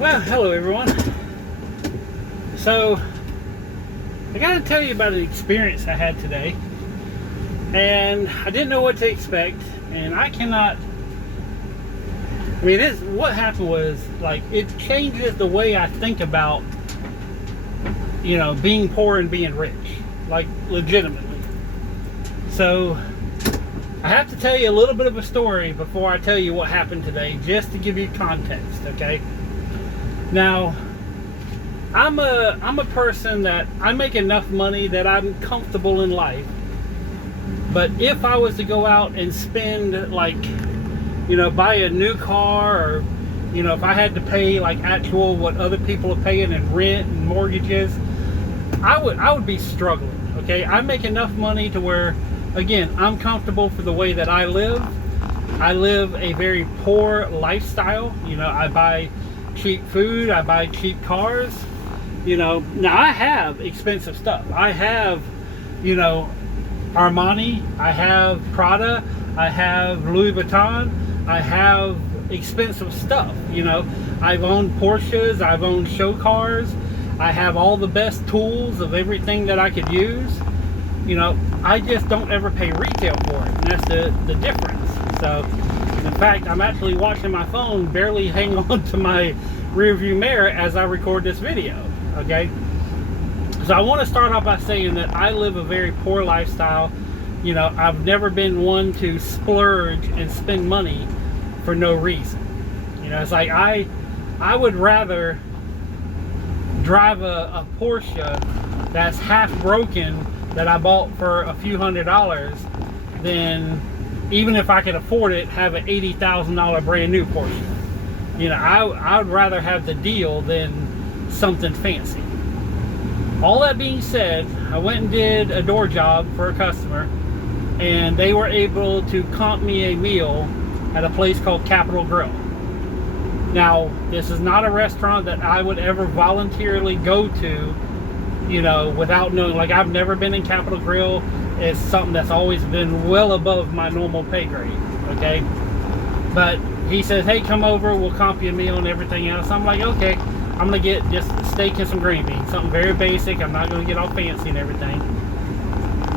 Well, hello everyone. So, I gotta tell you about an experience I had today. And I didn't know what to expect. And what happened was, like, it changes the way I think about, being poor and being rich. Like, legitimately. So, I have to tell you a little bit of a story before I tell you what happened today, just to give you context, okay? Now, I'm a person that I make enough money that I'm comfortable in life. But if I was to go out and spend, like, buy a new car, or if I had to pay like actual what other people are paying in rent and mortgages, I would be struggling. Okay, I make enough money to where, again, I'm comfortable for the way that I live. I live a very poor lifestyle. I buy cheap food, I buy cheap cars. Now I have expensive stuff. I have, Armani, I have Prada, I have Louis Vuitton, I have expensive stuff. I've owned Porsches, I've owned show cars, I have all the best tools of everything that I could use. I just don't ever pay retail for it, and that's the difference. So, in fact, I'm actually watching my phone barely hang on to my rear view mirror as I record this video, okay? So I want to start off by saying that I live a very poor lifestyle. I've never been one to splurge and spend money for no reason. It's like I would rather drive a Porsche that's half broken that I bought for a few $100s than, even if I could afford it, have an $80,000 brand new Porsche. I would rather have the deal than something fancy. All that being said, I went and did a door job for a customer, and they were able to comp me a meal at a place called Capitol Grill. Now, this is not a restaurant that I would ever voluntarily go to, without knowing. Like, I've never been in Capitol Grill. It's something that's always been well above my normal pay grade, okay? But he says, hey, come over, we'll comp you a meal and everything else. I'm like, okay, I'm gonna get just steak and some green beans, something very basic. I'm not gonna get all fancy and everything.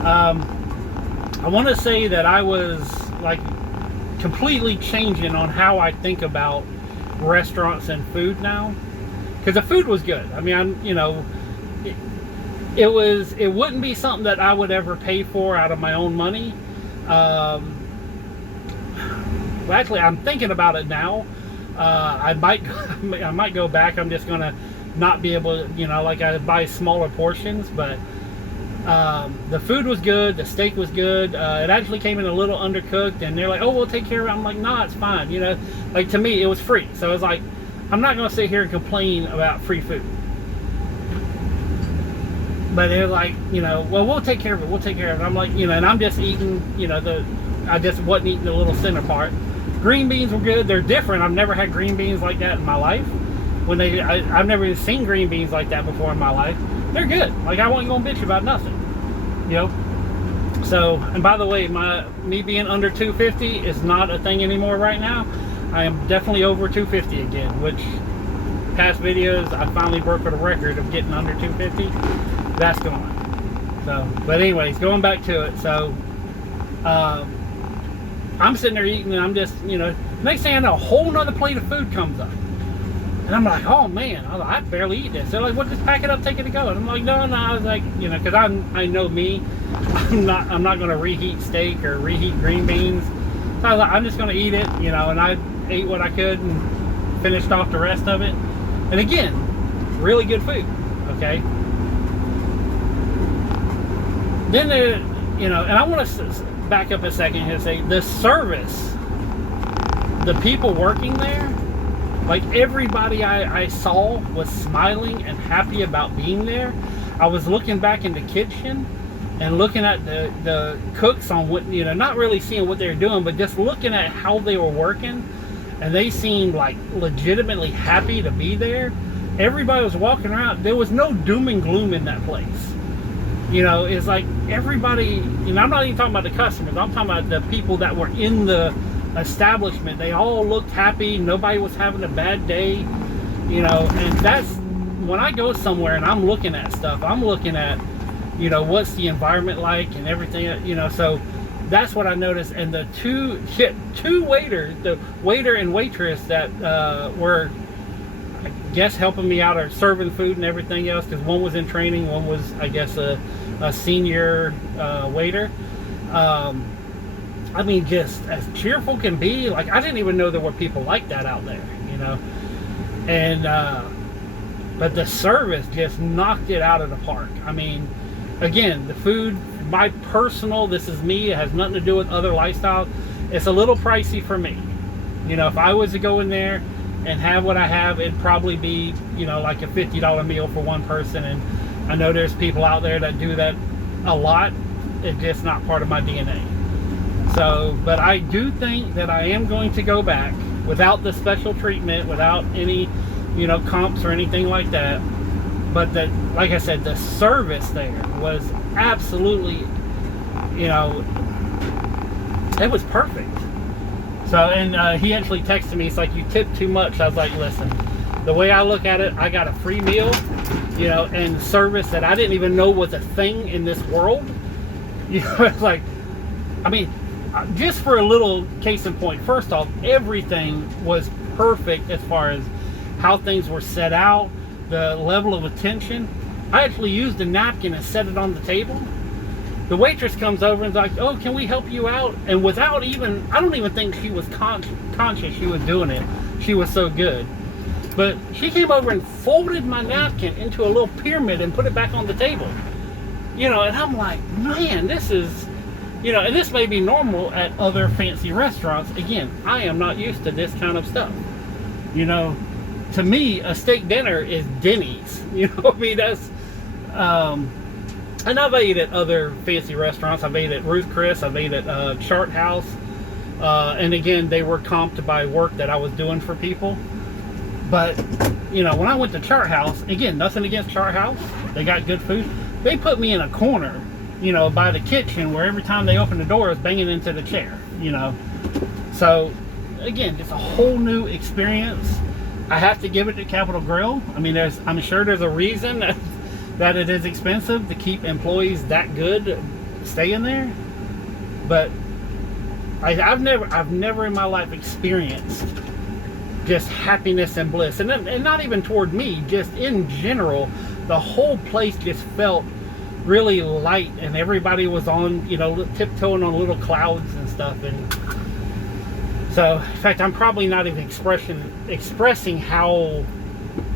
I want to say that I was, like, completely changing on how I think about restaurants and food now, because the food was good. I mean, it wouldn't be something that I would ever pay for out of my own money. Well, actually, I'm thinking about it now. I might go back. I'm just gonna not be able to, like, I buy smaller portions. But the food was good. The steak was good. It actually came in a little undercooked, and they're like, "Oh, we'll take care of it." I'm like, "Nah, it's fine." Like, to me, it was free. So it's like, I'm not gonna sit here and complain about free food. But they're like, well, we'll take care of it. We'll take care of it. I'm like, and I'm just eating, I just wasn't eating the little center part. Green beans were good. They're different. I've never had green beans like that in my life. I've never even seen green beans like that before in my life. They're good. Like, I wasn't gonna bitch about nothing, So, and by the way, me being under 250 is not a thing anymore right now. I am definitely over 250 again, which past videos I finally broke the record of getting under 250. That's gone. So, but anyways, going back to it. So, I'm sitting there eating, and I'm just, next thing I know, a whole nother plate of food comes up. And I'm like, oh man, I barely eat this. They're like, well, just pack it up, take it to go. And I'm like, no. I was like, because I know me, I'm not going to reheat steak or reheat green beans. So I was like, I'm just going to eat it, and I ate what I could and finished off the rest of it. And again, really good food, okay? Then there, and I want to back up a second here and say the service, the people working there, like, everybody I saw was smiling and happy about being there. I was looking back in the kitchen and looking at the cooks on what, not really seeing what they were doing, but just looking at how they were working, and they seemed like legitimately happy to be there. Everybody was walking around. There was no doom and gloom in that place. It's like everybody, I'm not even talking about the customers. I'm talking about the people that were in the establishment. They all looked happy. Nobody was having a bad day. You know, and that's when I go somewhere and I'm looking at stuff, I'm looking at, you know, what's the environment like and everything, you know. So that's what I noticed. And the two waiters, the waiter and waitress that were, I guess, helping me out or serving food and everything else, because one was in training, one was, I guess, a senior waiter. I mean, just as cheerful can be. Like, I didn't even know there were people like that out there, you know. And but the service just knocked it out of the park. I mean, again, the food, my personal, this is me, it has nothing to do with other lifestyles. It's a little pricey for me. You know, if I was to go in there and have what I have, it'd probably be, you know, like a $50 meal for one person. And I know there's people out there that do that a lot. It's just not part of my DNA. So, but I do think that I am going to go back without the special treatment, without any, you know, comps or anything like that. But that, like I said, the service there was absolutely, you know, it was perfect. So, and he actually texted me, it's like, you tipped too much. I was like, listen, the way I look at it, I got a free meal, you know, and service that I didn't even know was a thing in this world. You know, it's like, I mean, just for a little case in point, first off, everything was perfect as far as how things were set out, the level of attention. I actually used a napkin and set it on the table. The waitress comes over and is like, oh, can we help you out? And without even, I don't even think she was conscious she was doing it. She was so good. But she came over and folded my napkin into a little pyramid and put it back on the table. You know, and I'm like, man, this is, you know, and this may be normal at other fancy restaurants. Again, I am not used to this kind of stuff. You know, to me, a steak dinner is Denny's. You know, I mean, that's, and I've ate at other fancy restaurants. I've ate at Ruth Chris. I've ate at Chart House. And again, they were comped by work that I was doing for people. But, you know, when I went to Chart House, again, nothing against Chart House. They got good food. They put me in a corner, you know, by the kitchen, where every time they open the door, it's banging into the chair, you know. So, again, just a whole new experience. I have to give it to Capital Grille. I mean, I'm sure there's a reason that it is expensive to keep employees that good staying there. But I've never in my life experienced just happiness and bliss, and not even toward me, just in general. The whole place just felt really light, and everybody was on, you know, tiptoeing on little clouds and stuff. And so, in fact, I'm probably not even expressing how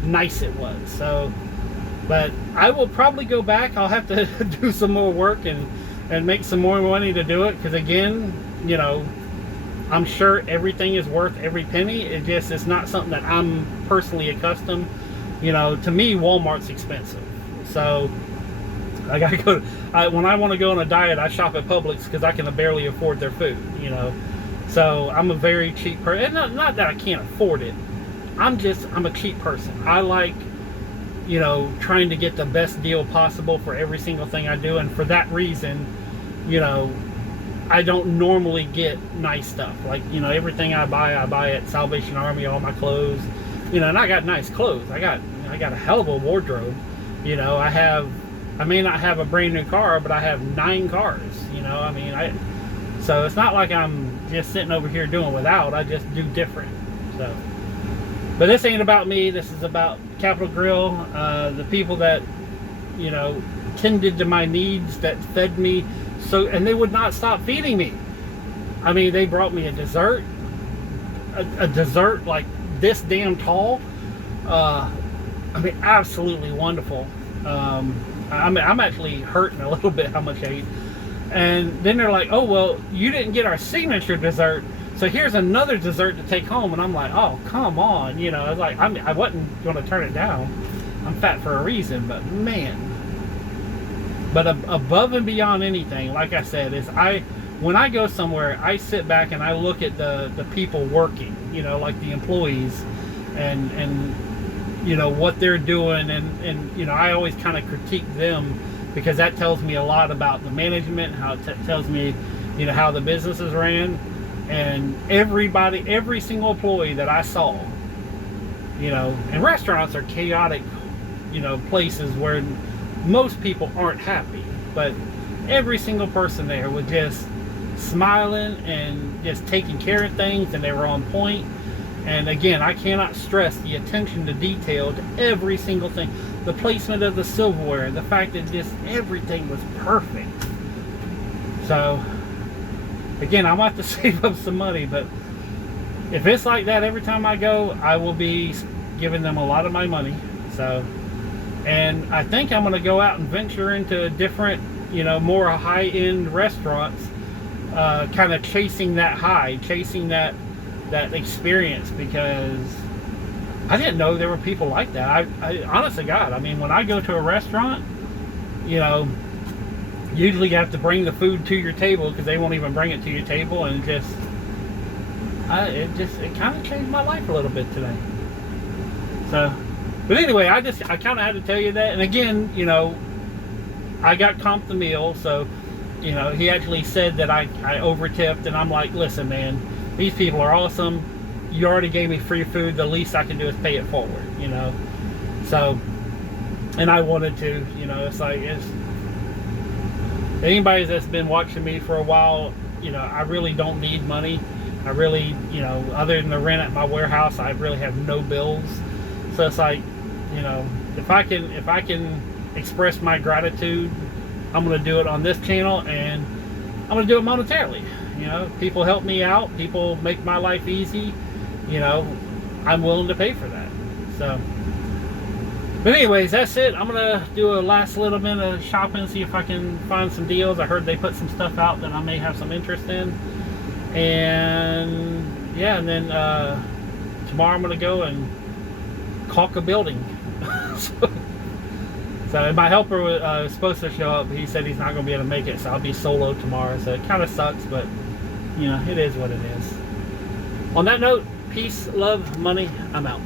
nice it was. So, but I will probably go back. I'll have to do some more work and make some more money to do it, because again, you know, I'm sure everything is worth every penny. It's not something that I'm personally accustomed. You know, to me, Walmart's expensive. So I gotta go. When I want to go on a diet, I shop at Publix because I can barely afford their food. You know, so I'm a very cheap person. Not that I can't afford it. I'm a cheap person. I like, you know, trying to get the best deal possible for every single thing I do, and for that reason, you know, I don't normally get nice stuff. Like, you know, everything I buy at Salvation Army, all my clothes, you know, and I got nice clothes. I got a hell of a wardrobe. You know, I may not have a brand new car, but I have 9 cars. You know, I mean, so it's not like I'm just sitting over here doing without. I just do different. So, but this ain't about me. This is about Capital Grille, the people that, you know, tended to my needs, that fed me. So, and they would not stop feeding me. I mean, they brought me a dessert like this damn tall. I mean, absolutely wonderful. I'm actually hurting a little bit how much I ate. And then they're like, oh, well, you didn't get our signature dessert, so here's another dessert to take home. And I'm like, oh, come on. You know, I was like, I wasn't going to turn it down. I'm fat for a reason, but man. But above and beyond anything, like I said, is when I go somewhere, I sit back and I look at the people working, you know, like the employees, and you know, what they're doing, and you know, I always kind of critique them, because that tells me a lot about the management, how it tells me, you know, how the business is ran. And every single employee that I saw, You know, and restaurants are chaotic, you know, places where most people aren't happy. But every single person there was just smiling and just taking care of things, and they were on point. And again, I cannot stress the attention to detail to every single thing. The placement of the silverware, the fact that just everything was perfect. So, again, I'm going to have to save up some money, but if it's like that every time I go, I will be giving them a lot of my money. So, and I think I'm going to go out and venture into different, you know, more high-end restaurants, kind of chasing that high, chasing that experience, because I didn't know there were people like that. I honest to God, I mean, when I go to a restaurant, you know, usually you have to bring the food to your table because they won't even bring it to your table, and it kind of changed my life a little bit today. So, but anyway, I kind of had to tell you that. And again, you know, I got comped the meal, so, you know, he actually said that I over tipped, and I'm like, listen, man, these people are awesome. You already gave me free food. The least I can do is pay it forward, you know. So, and I wanted to, you know, it's like, anybody that's been watching me for a while, you know, I really don't need money. I really, you know, other than the rent at my warehouse, I really have no bills. So it's like, you know, if I can express my gratitude, I'm going to do it on this channel, and I'm going to do it monetarily. You know, people help me out, people make my life easy, you know, I'm willing to pay for that. So, but anyways, that's it. I'm going to do a last little bit of shopping, see if I can find some deals. I heard they put some stuff out that I may have some interest in. And yeah, and then tomorrow I'm going to go and caulk a building. So my helper was supposed to show up. He said he's not going to be able to make it, so I'll be solo tomorrow. So it kind of sucks, but you know, it is what it is. On that note, peace, love, money. I'm out.